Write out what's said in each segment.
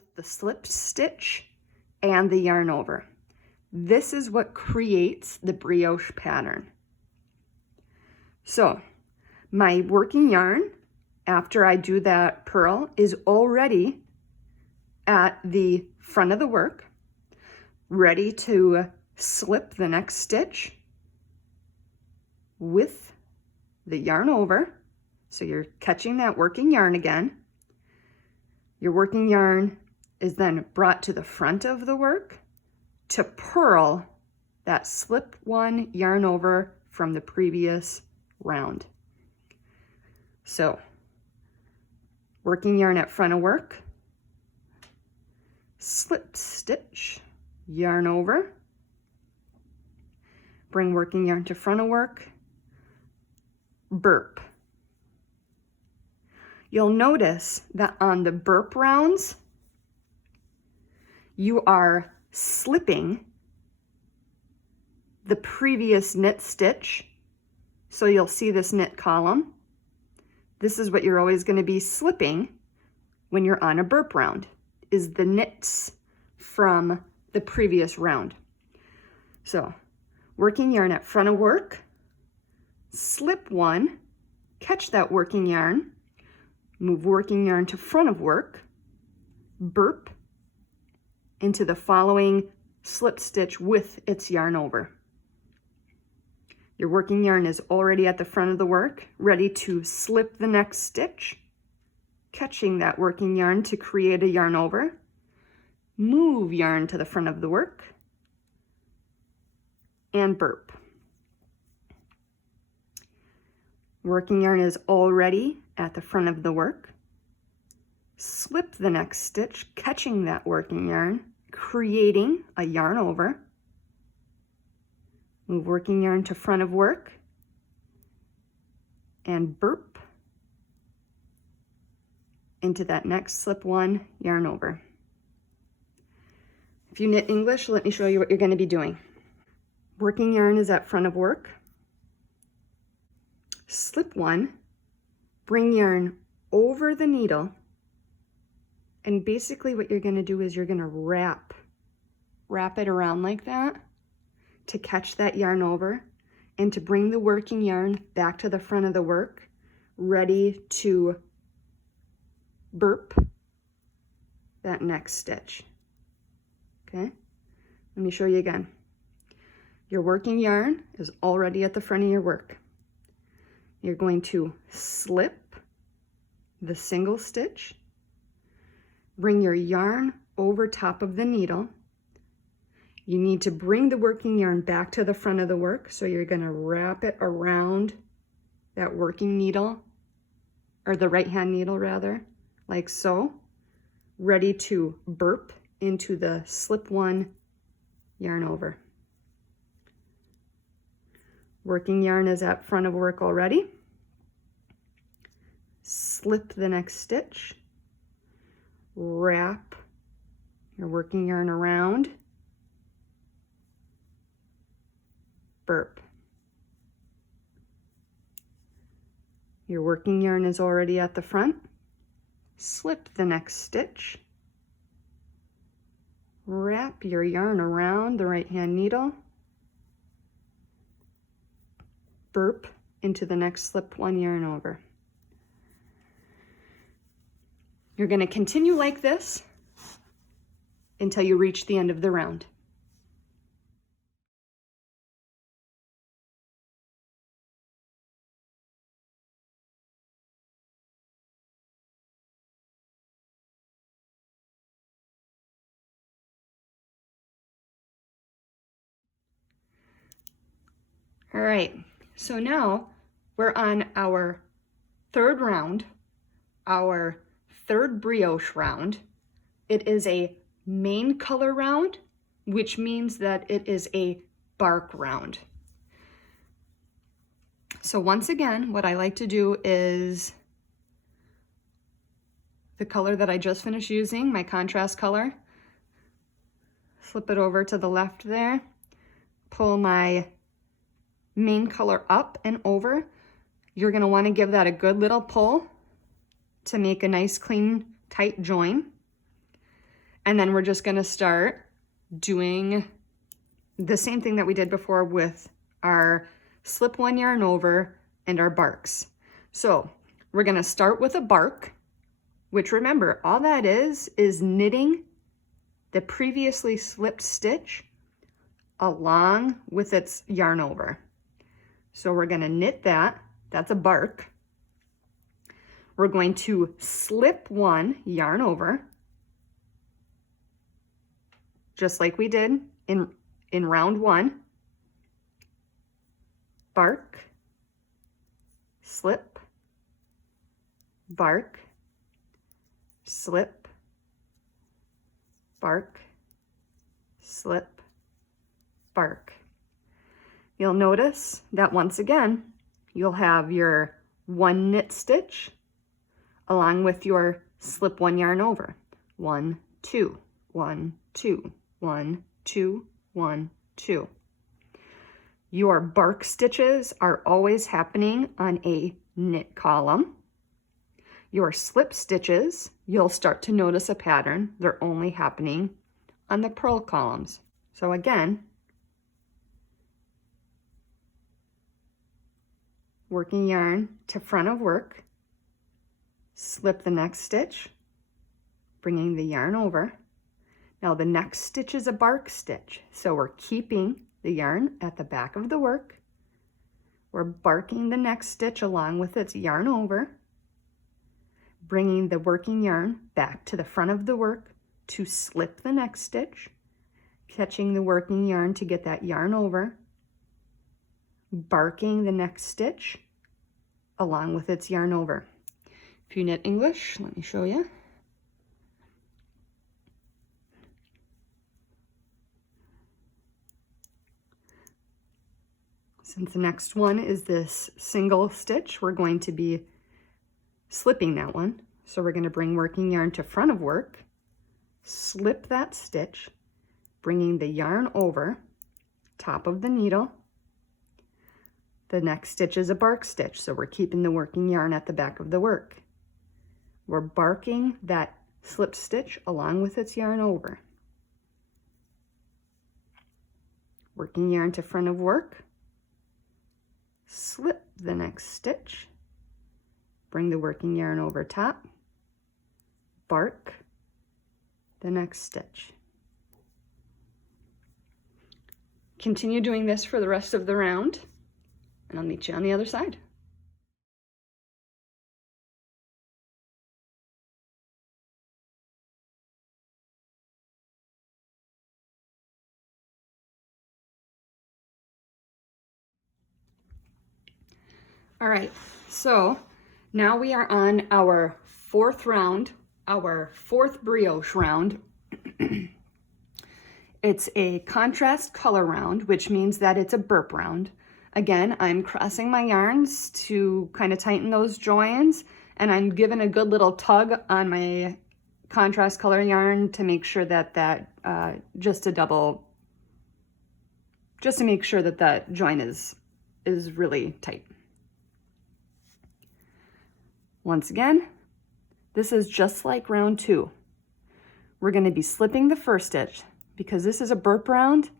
both the slip stitch and the yarn over. This is what creates the brioche pattern. So my working yarn, after I do that purl, is already at the front of the work, ready to slip the next stitch with the yarn over. So you're catching that working yarn again. Your working yarn is then brought to the front of the work to purl that slip one yarn over from the previous round. So working yarn at front of work, slip stitch, yarn over, bring working yarn to front of work, burp. You'll notice that on the burp rounds, you are slipping the previous knit stitch. So you'll see this knit column. This is what you're always going to be slipping when you're on a burp round, is the knits from the previous round. So working yarn at front of work, slip one, catch that working yarn, move working yarn to front of work, burp into the following slip stitch with its yarn over. Your working yarn is already at the front of the work, ready to slip the next stitch, catching that working yarn to create a yarn over, move yarn to the front of the work, and burp. Working yarn is already at the front of the work. Slip the next stitch, catching that working yarn, creating a yarn over. Move working yarn to front of work and burp into that next slip one yarn over. If you knit English, let me show you what you're going to be doing. Working yarn is at front of work. Slip one, bring yarn over the needle, and basically what you're going to do is you're going to wrap it around like that to catch that yarn over and to bring the working yarn back to the front of the work, ready to burp that next stitch. Okay, let me show you again. Your working yarn is already at the front of your work. You're going to slip the single stitch, bring your yarn over top of the needle. You need to bring the working yarn back to the front of the work, so you're going to wrap it around that working needle, or the right hand needle rather, like so, ready to burp into the slip one yarn over. Working yarn is at front of work already. Slip the next stitch, wrap your working yarn around, burp. Your working yarn is already at the front. Slip the next stitch, wrap your yarn around the right hand needle, burp into the next slip one yarn over. You're going to continue like this until you reach the end of the round. All right, so now we're on our third round, our third brioche round. It is a main color round, which means that it is a bark round. So once again, what I like to do is the color that I just finished using, my contrast color, flip it over to the left there, pull my main color up and over. You're going to want to give that a good little pull to make a nice clean tight join. And then we're just gonna start doing the same thing that we did before with our slip one yarn over and our barks. So we're gonna start with a bark, which remember, all that is knitting the previously slipped stitch along with its yarn over. So we're gonna knit that, that's a bark. We're going to slip one, yarn over, just like we did in round one. Bark, slip, bark, slip, bark, slip, bark. You'll notice that once again, you'll have your one knit stitch along with your slip one yarn over. 1, 2, 1, 2, 1, 2, 1, 2. Your bark stitches are always happening on a knit column. Your slip stitches, you'll start to notice a pattern. They're only happening on the purl columns. So again, working yarn to front of work, slip the next stitch, bringing the yarn over. Now the next stitch is a bark stitch. So we're keeping the yarn at the back of the work. We're barking the next stitch along with its yarn over, bringing the working yarn back to the front of the work to slip the next stitch, catching the working yarn to get that yarn over, barking the next stitch along with its yarn over. If you knit English, let me show you. Since the next one is this single stitch, we're going to be slipping that one. So we're going to bring working yarn to front of work, slip that stitch, bringing the yarn over, top of the needle. The next stitch is a bark stitch, so we're keeping the working yarn at the back of the work. We're barking that slip stitch along with its yarn over. Working yarn to front of work, slip the next stitch, bring the working yarn over top, bark the next stitch. Continue doing this for the rest of the round, and I'll meet you on the other side. All right, so now we are on our fourth round, our fourth brioche round. It's a contrast color round, which means that it's a burp round. Again, I'm crossing my yarns to kind of tighten those joins, and I'm giving a good little tug on my contrast color yarn to make sure that just to make sure that that joint is really tight. Once again, this is just like round two. We're going to be slipping the first stitch because this is a burp round.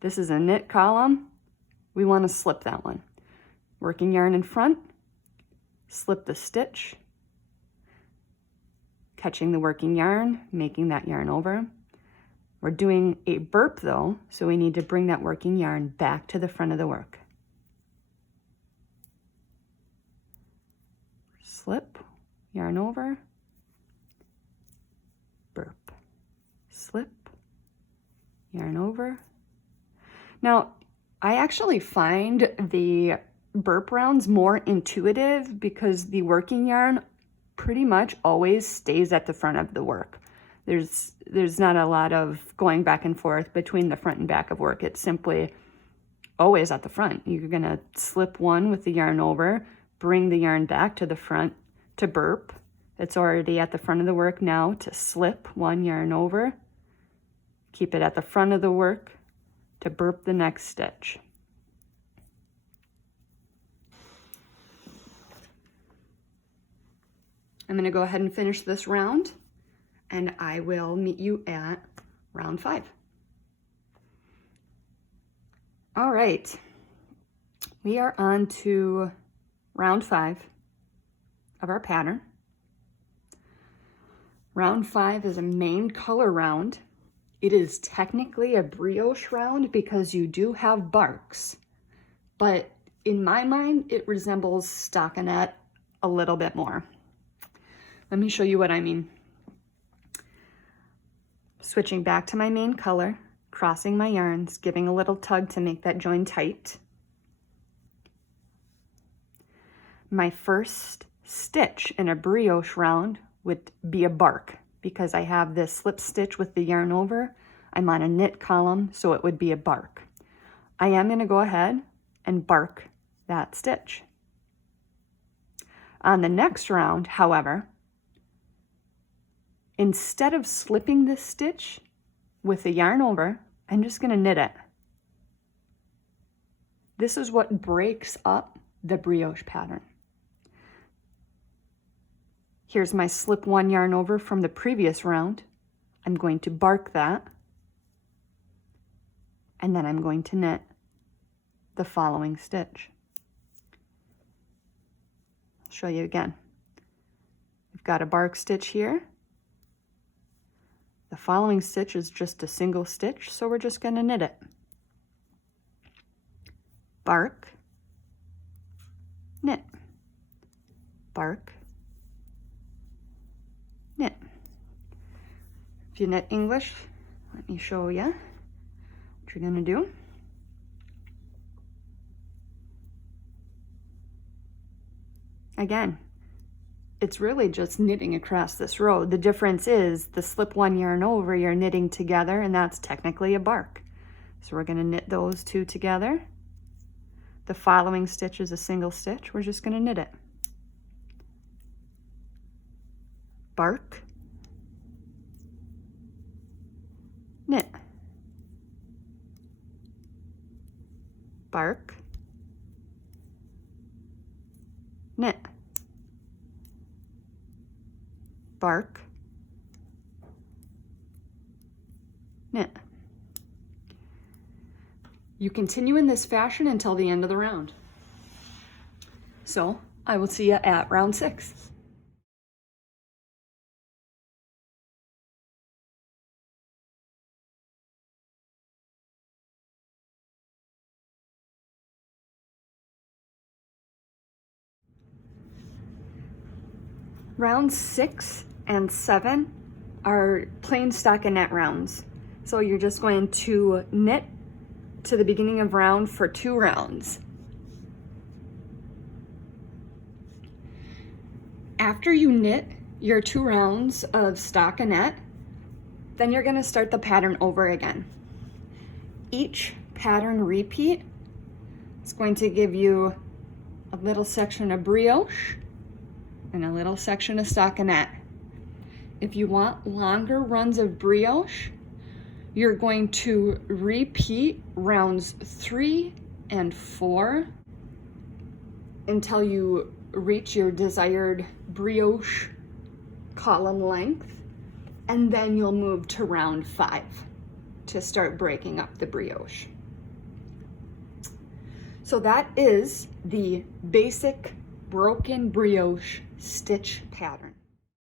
This is a knit column. We want to slip that one. Working yarn in front, slip the stitch, catching the working yarn, making that yarn over. We're doing a burp though, so we need to bring that working yarn back to the front of the work. Slip, yarn over, burp, slip, yarn over. Now, I actually find the burp rounds more intuitive because the working yarn pretty much always stays at the front of the work. There's not a lot of going back and forth between the front and back of work. It's simply always at the front. You're gonna slip one with the yarn over, bring the yarn back to the front to burp. It's already at the front of the work now to slip one yarn over, keep it at the front of the work to burp the next stitch. I'm going to go ahead and finish this round. and I will meet you at round 5. All right, we are on to round 5 of our pattern. Round 5 is a main color round. It is technically a brioche round because you do have barks, but in my mind, it resembles stockinette a little bit more. Let me show you what I mean. Switching back to my main color, crossing my yarns, giving a little tug to make that join tight. My first stitch in a brioche round would be a bark because I have this slip stitch with the yarn over. I'm on a knit column, so it would be a bark. I am going to go ahead and bark that stitch. On the next round, however, instead of slipping this stitch with the yarn over, I'm just going to knit it. This is what breaks up the brioche pattern. Here's my slip 1 yarn over from the previous round. I'm going to bark that, and then I'm going to knit the following stitch. I'll show you again. We've got a bark stitch here. The following stitch is just a single stitch, so we're just going to knit it. Bark, knit, bark, knit. If you knit English, let me show you what you're going to do. Again, it's really just knitting across this row. The difference is the slip 1 yarn over, you're knitting together, and that's technically a bark. So we're going to knit those two together. The following stitch is a single stitch. We're just going to knit it. Bark, knit, bark, knit, bark, knit. You continue in this fashion until the end of the round. So I will see you at round 6. Rounds 6 and 7 are plain stockinette rounds. So you're just going to knit to the beginning of round for 2 rounds. After you knit your 2 rounds of stockinette, then you're going to start the pattern over again. Each pattern repeat is going to give you a little section of brioche and a little section of stockinette. If you want longer runs of brioche, you're going to repeat rounds 3 and 4 until you reach your desired brioche column length, and then you'll move to round 5 to start breaking up the brioche. So that is the basic broken brioche stitch pattern.